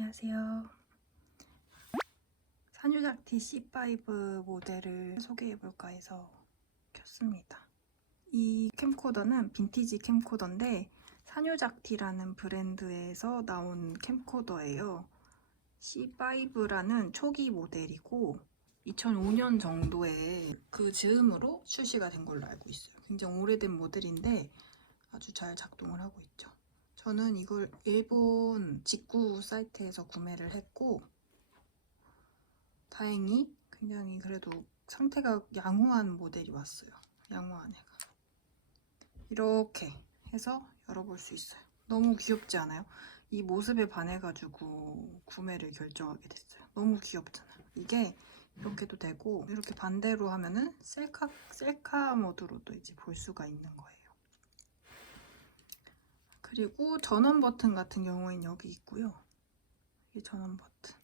안녕하세요. 산유작티 C5 모델을 소개해볼까 해서 켰습니다. 이 캠코더는 빈티지 캠코더인데 산유작티라는 브랜드에서 나온 캠코더예요. C5라는 초기 모델이고 2005년 정도에 그 즈음으로 출시가 된 걸로 알고 있어요. 굉장히 오래된 모델인데 아주 잘 작동을 하고 있죠. 저는 이걸 일본 직구 사이트에서 구매를 했고 다행히 굉장히 그래도 상태가 양호한 모델이 왔어요. 양호한 애가. 이렇게 해서 열어볼 수 있어요. 너무 귀엽지 않아요? 이 모습에 반해가지고 구매를 결정하게 됐어요. 너무 귀엽잖아요. 이게 이렇게도 되고 이렇게 반대로 하면은 셀카 셀카 모드로도 이제 볼 수가 있는 거예요. 그리고 전원 버튼 같은 경우에는 여기 있고요. 이 전원 버튼.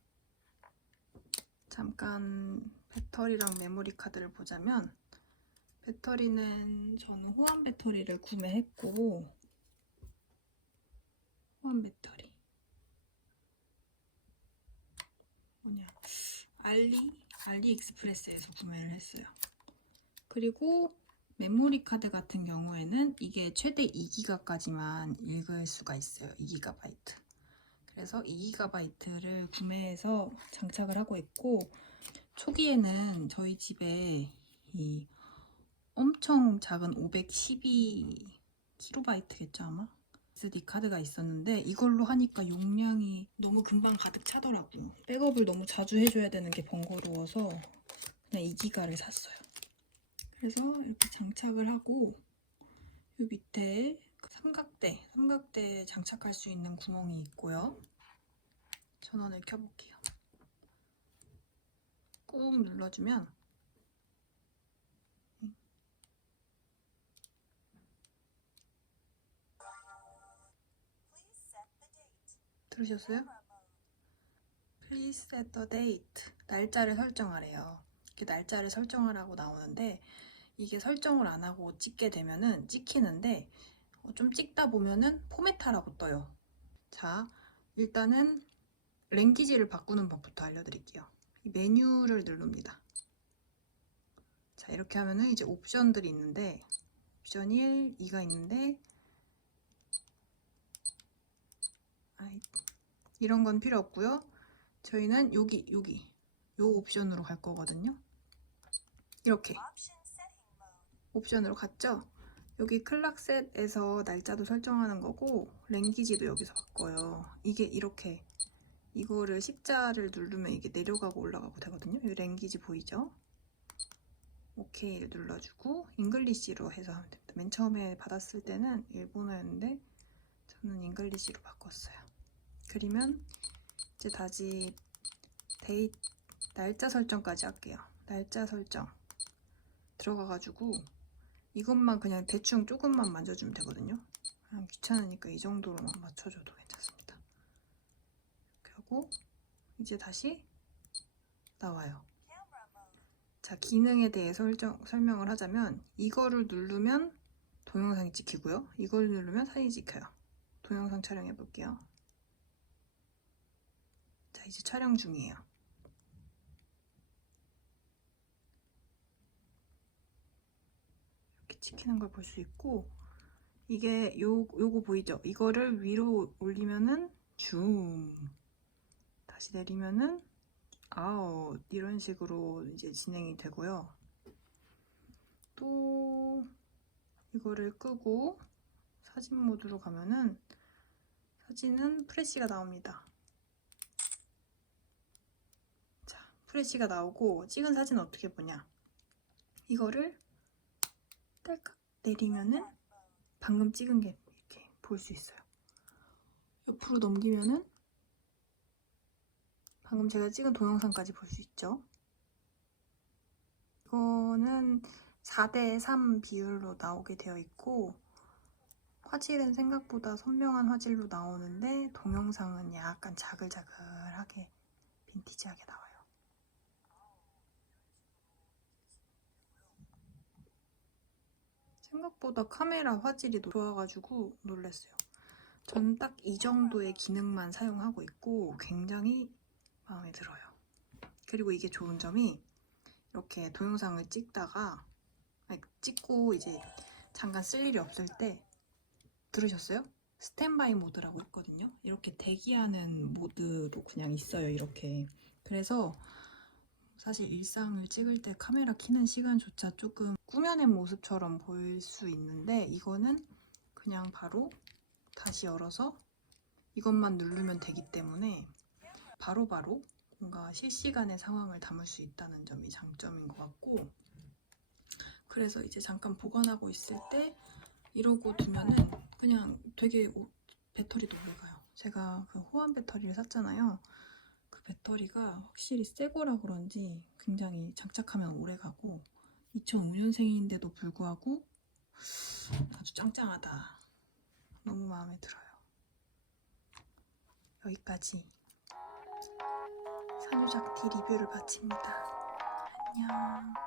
잠깐 배터리랑 메모리 카드를 보자면 배터리는 저는 호환 배터리를 구매했고 호환 배터리 뭐냐 알리 알리익스프레스에서 구매를 했어요. 그리고 메모리 카드 같은 경우에는 이게 최대 2기가까지만 읽을 수가 있어요. 2GB. 그래서 2GB를 구매해서 장착을 하고 있고 초기에는 저희 집에 이 엄청 작은 512KB겠죠 아마? SD 카드가 있었는데 이걸로 하니까 용량이 너무 금방 가득 차더라고요. 백업을 너무 자주 해줘야 되는 게 번거로워서 그냥 2기가를 샀어요. 그래서 이렇게 장착을 하고 이 밑에 삼각대, 삼각대에 장착할 수 있는 구멍이 있고요. 전원을 켜볼게요. 꾹 눌러주면 들으셨어요? Please set the date. 날짜를 설정하래요. 이렇게 날짜를 설정하라고 나오는데 이게 설정을 안 하고 찍게 되면은 찍히는데 어, 좀 찍다 보면은 포맷하라고 떠요. 자, 일단은 랭귀지를 바꾸는 법부터 알려드릴게요. 이 메뉴를 누릅니다. 자, 이렇게 하면은 이제 옵션들이 있는데 옵션 1, 2가 있는데 이런 건 필요 없고요. 저희는 여기 여기 요 옵션으로 갈 거거든요. 이렇게 옵션으로 갔죠? 여기 클락셋에서 날짜도 설정하는 거고 랭귀지도 여기서 바꿔요. 이게 이렇게 이거를 십자를 누르면 이게 내려가고 올라가고 되거든요. 여기 랭귀지 보이죠? 오케이를 눌러주고 잉글리시로 해서 하면 됩니다. 맨 처음에 받았을 때는 일본어였는데 저는 잉글리시로 바꿨어요. 그리면 이제 다시 데이 날짜 설정까지 할게요. 날짜 설정 들어가가지고 이것만 그냥 대충 조금만 만져주면 되거든요. 그냥 귀찮으니까 이 정도로만 맞춰줘도 괜찮습니다. 하고 이제 다시 나와요. 자 기능에 대해 설정, 설명을 하자면 이거를 누르면 동영상이 찍히고요. 이걸 누르면 사진이 찍혀요. 동영상 촬영해 볼게요. 자 이제 촬영 중이에요. 이렇게 찍히는 걸 볼 수 있고 이게 요 요거 보이죠? 이거를 위로 올리면은 줌 다시 내리면은 아웃 이런 식으로 이제 진행이 되고요. 또 이거를 끄고 사진 모드로 가면은 사진은 프레시가 나옵니다. 자, 프레시가 나오고 찍은 사진 어떻게 보냐? 이거를 딸깍 내리면은 방금 찍은 게 이렇게 볼 수 있어요. 옆으로 넘기면은 방금 제가 찍은 동영상까지 볼 수 있죠. 이거는 4대 3 비율로 나오게 되어 있고 화질은 생각보다 선명한 화질로 나오는데 동영상은 약간 자글자글하게 빈티지하게 나와요. 생각보다 카메라 화질이 좋아가지고 놀랐어요. 저는 딱 이 정도의 기능만 사용하고 있고 굉장히 마음에 들어요. 그리고 이게 좋은 점이 이렇게 동영상을 찍다가 찍고 이제 잠깐 쓸 일이 없을 때 들으셨어요? 스탠바이 모드라고 있거든요. 이렇게 대기하는 모드로 그냥 있어요. 이렇게. 그래서 사실 일상을 찍을 때 카메라 켜는 시간조차 조금 꾸며낸 모습처럼 보일 수 있는데 이거는 그냥 바로 다시 열어서 이것만 누르면 되기 때문에 바로 바로 뭔가 실시간의 상황을 담을 수 있다는 점이 장점인 것 같고 그래서 이제 잠깐 보관하고 있을 때 이러고 두면은 그냥 되게 오- 배터리도 오래 가요. 제가 그 호환 배터리를 샀잖아요. 그 배터리가 확실히 새 거라 그런지 굉장히 장착하면 오래 가고 2005년생인데도 불구하고 아주 짱짱하다. 너무 마음에 들어요. 여기까지 산유작티 리뷰를 마칩니다. 안녕.